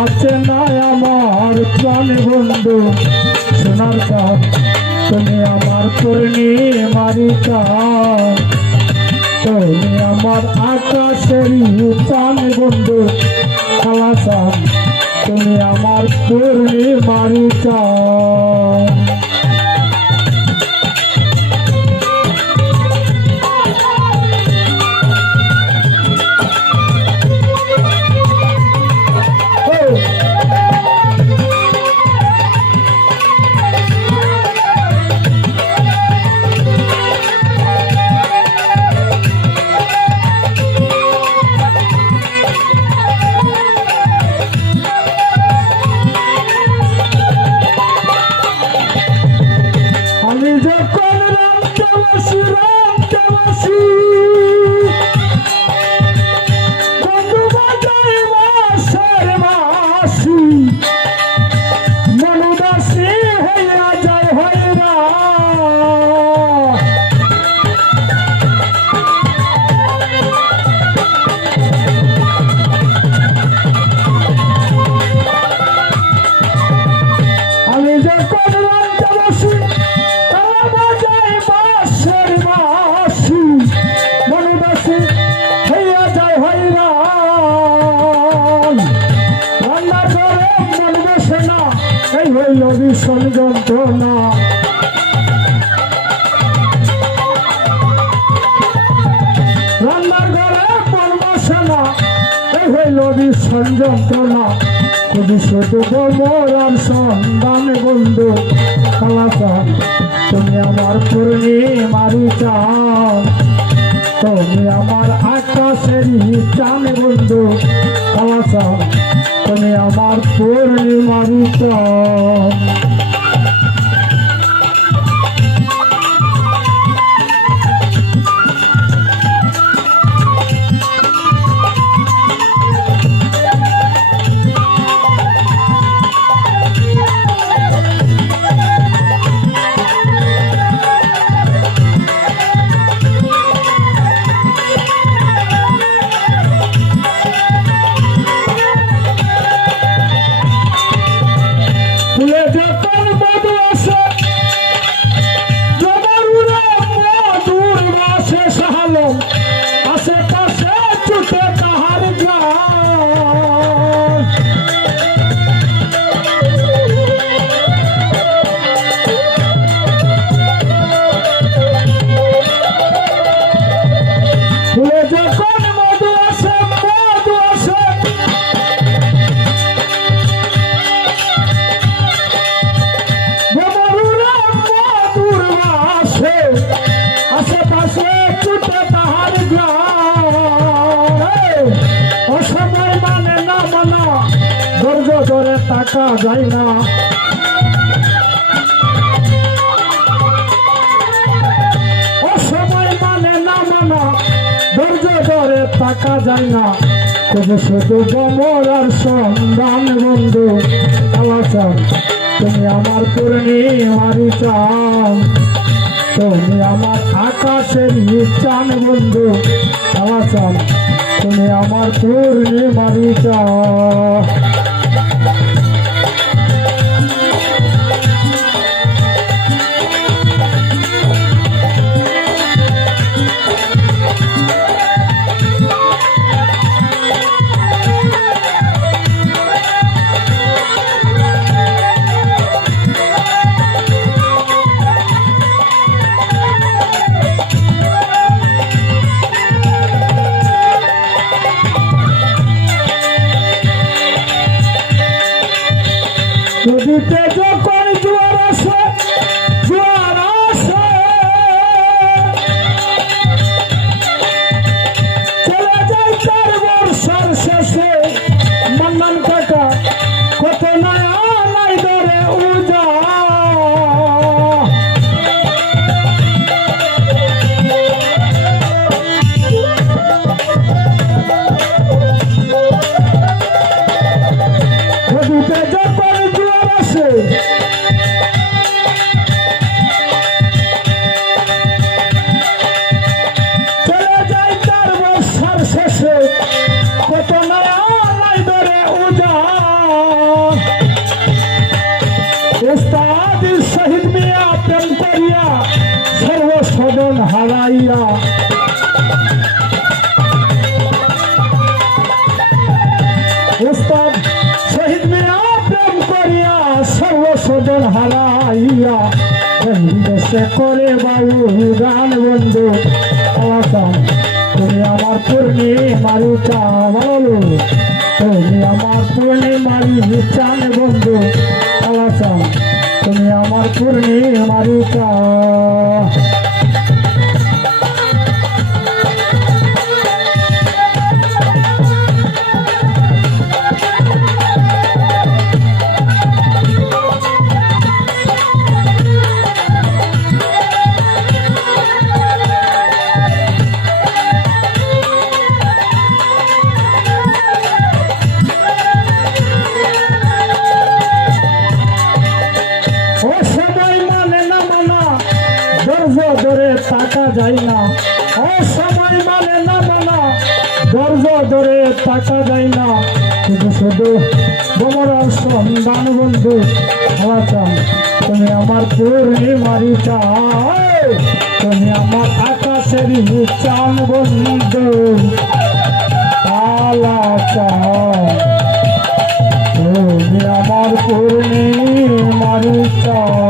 বাঁচে না আমার প্রাণ বন্ধু সোনার চাঁদ তুমি আমার পূর্ণিমারি চাঁদ তুমি আমার আকাশেরই প্রাণ বন্ধু খালা চাঁদ তুমি আমার পূর্ণিমারি চাঁদ আমি যখন রামতাবাসী বন্ধু বাজাই বাঁশের বাঁশি মনুদাসী হইয়া যায় হইরা আমি যখন রামতাবাসী ভীষণ যন্ত্রণা রান্নার ঘরে মন বসে না এই হইল ভীষণ যন্ত্রণা খুবই শুধু মরার সন্ধান বন্ধু খালা চাঁদ তুমি আমার পূর্ণিমারি চাঁদ তুমি আমার আকাশেরই চাঁদ বন্ধু খালা চাঁদ তুমি আমার পূর্ণিমারি চাঁদ ফুলে যখন মধু আসে জবার উড়ে মধুর বাসে সাহালম আশেপাশে ছুটে তাহার গান ফুলে যখন মধু আসে আশেপাশে ছুটে তাহার গ্রাম অসময় মানে না মানা ধৈর্য ধরে টাকা যায় না অসময় মানে না মানা ধৈর্য ধরে টাকা যায় না তবু শুধু গমরার সন্ধান বন্ধু খালা চাঁদ তুমি আমার পূর্ণিমারি চাঁদ তুমি আমার আকাশের চাঁদ বন্ধু খালা চাঁদ তুমি আমার পূর্ণিমারি চাঁদ নদীতে যখন জোয়ার আসে চলে যায় 4 বর্ষার শেষে মান্নান কাকা কত নয়া নাই ধরে উজা নদীতে যখন জোয়ার আসে চলে যায় 4 বর্ষার শেষে কত নয়া নাই ধরে উজা হারাইয়া উস্তাদ শহীদ মিয়া প্রেম করিয়া সর্বস্বজন হারাইয়া দেশে করে বাবু গান বন্ধু আলাসান তুমি আমার পূর্ণিমারি চান তুমি আমার পূর্ণিমারি চান বন্ধু আলাসান তুমি আমার পূর্ণিমারি চান ধরে টাকা যায় না ও সময় মানে না মানা দর্জ ধরে টাকা যায় না শুধু শুধু তোমার সন্ধান বন্ধু চান তুমি আমার পূর্ণিমারি চাও তুমি আমার আকাশের চান বন্ধু আলা চাও তুমি আমার পূর্ণিমারি চাও